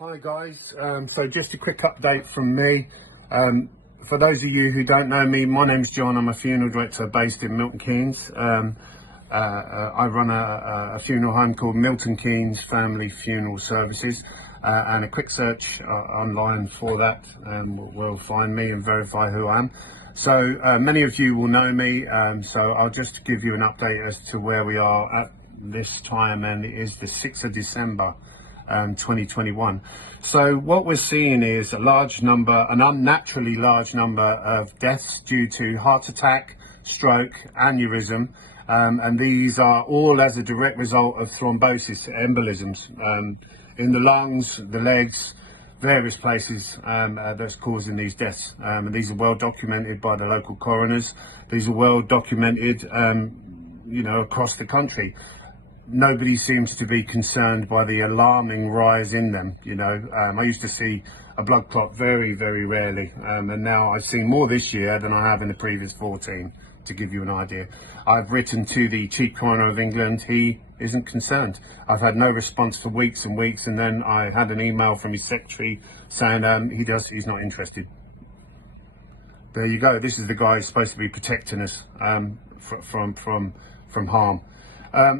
Hi guys, so just a quick update from me. For those of you who don't know me, my name's John. I'm a funeral director based in Milton Keynes. I run a funeral home called Milton Keynes Family Funeral Services, and a quick search online for that will find me and verify who I am. So many of you will know me, so I'll just give you an update as to where we are at this time, and it is the 6th of December 2021. So what we're seeing is a large number, an unnaturally large number of deaths due to heart attack, stroke, aneurysm, and these are all as a direct result of thrombosis, embolisms in the lungs, the legs, various places that's causing these deaths. And these are well documented by the local coroners. These are well documented, across the country. Nobody seems to be concerned by the alarming rise in them. I used to see a blood clot very, very rarely, and now I've seen more this year than I have in the previous 14, to give you an idea. I've written to the Chief Coroner of England. He isn't concerned. I've had no response for weeks and weeks, and then I had an email from his secretary saying he's not interested. There you go. This is the guy who's supposed to be protecting us from harm.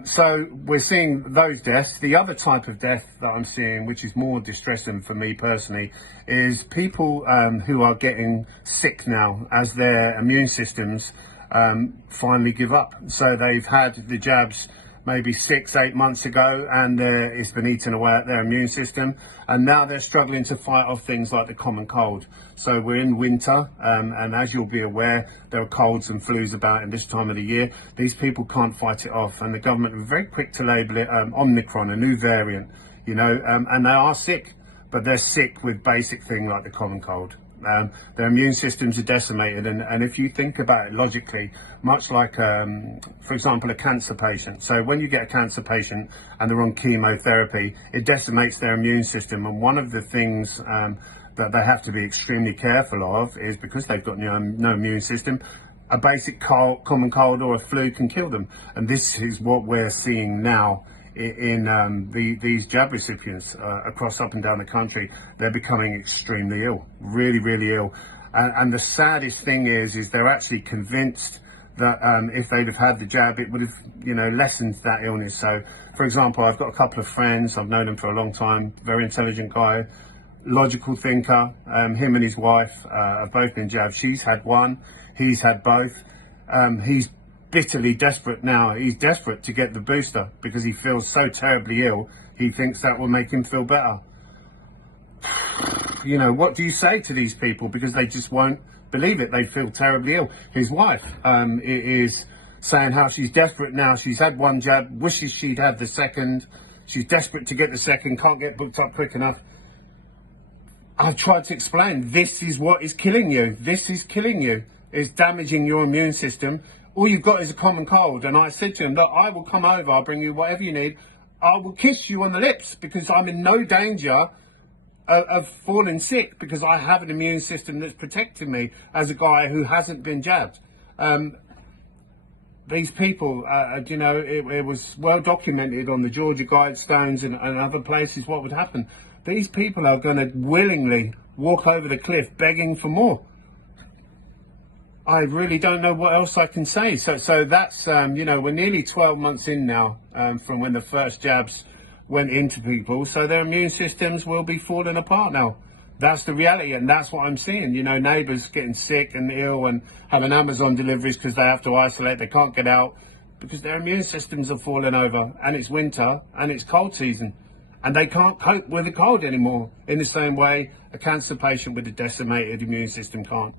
So we're seeing those deaths. The other type of death that I'm seeing, which is more distressing for me personally, is people who are getting sick now as their immune systems finally give up. So they've had the jabs maybe 6-8 months ago, and it's been eating away at their immune system, and now they're struggling to fight off things like the common cold. So we're in winter, and as you'll be aware, there are colds and flus about in this time of the year. These people can't fight it off, and the government are very quick to label it Omicron, a new variant, and they are sick, but they're sick with basic things like the common cold. Their immune systems are decimated, and if you think about it logically, much like, for example, a cancer patient. So when you get a cancer patient and they're on chemotherapy, it decimates their immune system, and one of the things that they have to be extremely careful of is, because they've got no immune system, a basic common cold or a flu can kill them. And this is what we're seeing now in these jab recipients across up and down the country. They're becoming extremely ill, really, really ill. And the saddest thing is they're actually convinced that if they'd have had the jab, it would have, lessened that illness. So, for example, I've got a couple of friends, I've known them for a long time, very intelligent guy, logical thinker. Him and his wife have both been jabbed. She's had one, he's had both. He's bitterly desperate now. He's desperate to get the booster because he feels so terribly ill. He thinks that will make him feel better. What do you say to these people? Because they just won't believe it. They feel terribly ill. His wife is saying how she's desperate now. She's had one jab, wishes she'd had the second. She's desperate to get the second, can't get booked up quick enough. I've tried to explain, this is what is killing you. This is killing you. It's damaging your immune system. All you've got is a common cold. And I said to him, look, I will come over, I'll bring you whatever you need. I will kiss you on the lips because I'm in no danger of falling sick, because I have an immune system that's protecting me as a guy who hasn't been jabbed. These people, it was well documented on the Georgia Guidestones and other places what would happen. These people are going to willingly walk over the cliff begging for more. I really don't know what else I can say. So that's, we're nearly 12 months in now from when the first jabs went into people. So their immune systems will be falling apart now. That's the reality, and that's what I'm seeing. Neighbours getting sick and ill and having Amazon deliveries because they have to isolate. They can't get out because their immune systems are falling over, and it's winter and it's cold season. And they can't cope with the cold anymore in the same way a cancer patient with a decimated immune system can't.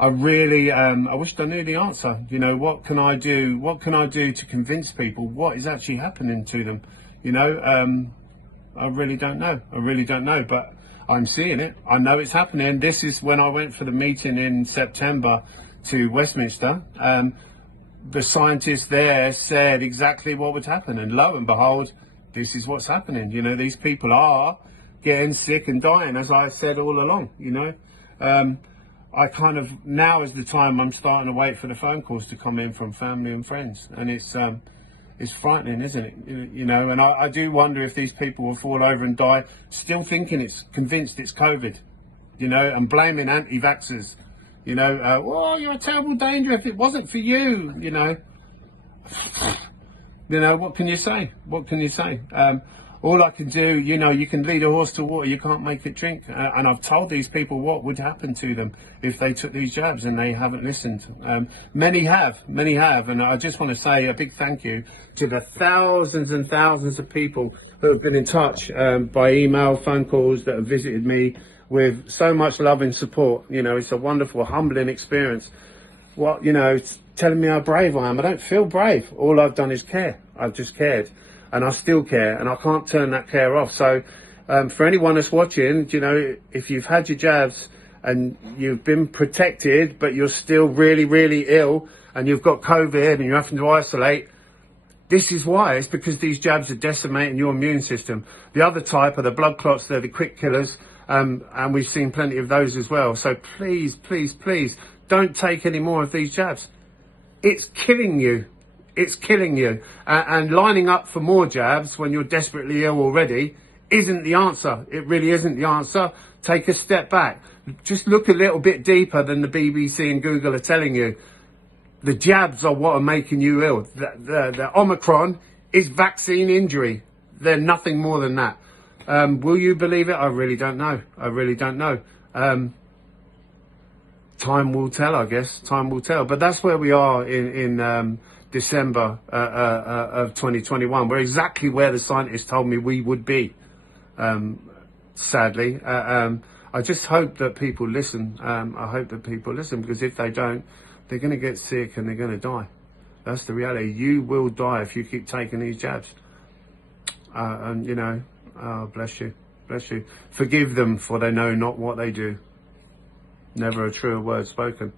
I really, I wished I knew the answer. What can I do? What can I do to convince people what is actually happening to them? I really don't know. I really don't know, but I'm seeing it. I know it's happening. This is when I went for the meeting in September to Westminster. The scientists there said exactly what would happen. And lo and behold, this is what's happening. These people are getting sick and dying, as I said all along, I kind of, now is the time I'm starting to wait for the phone calls to come in from family and friends. And it's is frightening, isn't it? You know, and I do wonder if these people will fall over and die still thinking convinced it's COVID, you know, and blaming anti-vaxxers, you know, oh, you're a terrible danger if it wasn't for you, you know. You know, what can you say? What can you say? All I can do, you know, you can lead a horse to water, you can't make it drink. And I've told these people what would happen to them if they took these jabs, and they haven't listened. Many have. And I just want to say a big thank you to the thousands and thousands of people who have been in touch by email, phone calls, that have visited me with so much love and support. You know, it's a wonderful, humbling experience. What, you know, it's telling me how brave I am. I don't feel brave. All I've done is care. I've just cared. And I still care, and I can't turn that care off. So for anyone that's watching, you know, if you've had your jabs and you've been protected, but you're still really, really ill, and you've got COVID and you're having to isolate, this is why. It's because these jabs are decimating your immune system. The other type are the blood clots. They're the quick killers, and we've seen plenty of those as well. So please, please, please, don't take any more of these jabs. It's killing you. It's killing you. And lining up for more jabs when you're desperately ill already isn't the answer. It really isn't the answer. Take a step back. Just look a little bit deeper than the BBC and Google are telling you. The jabs are what are making you ill. The Omicron is vaccine injury. They're nothing more than that. Will you believe it? I really don't know. I really don't know. Time will tell, I guess. Time will tell. But that's where we are in December of 2021. We're exactly where the scientists told me we would be, sadly. I just hope that people listen. I hope that people listen, because if they don't, they're going to get sick and they're going to die. That's the reality. You will die if you keep taking these jabs. And, you know, bless you. Bless you. Forgive them, for they know not what they do. Never a truer word spoken.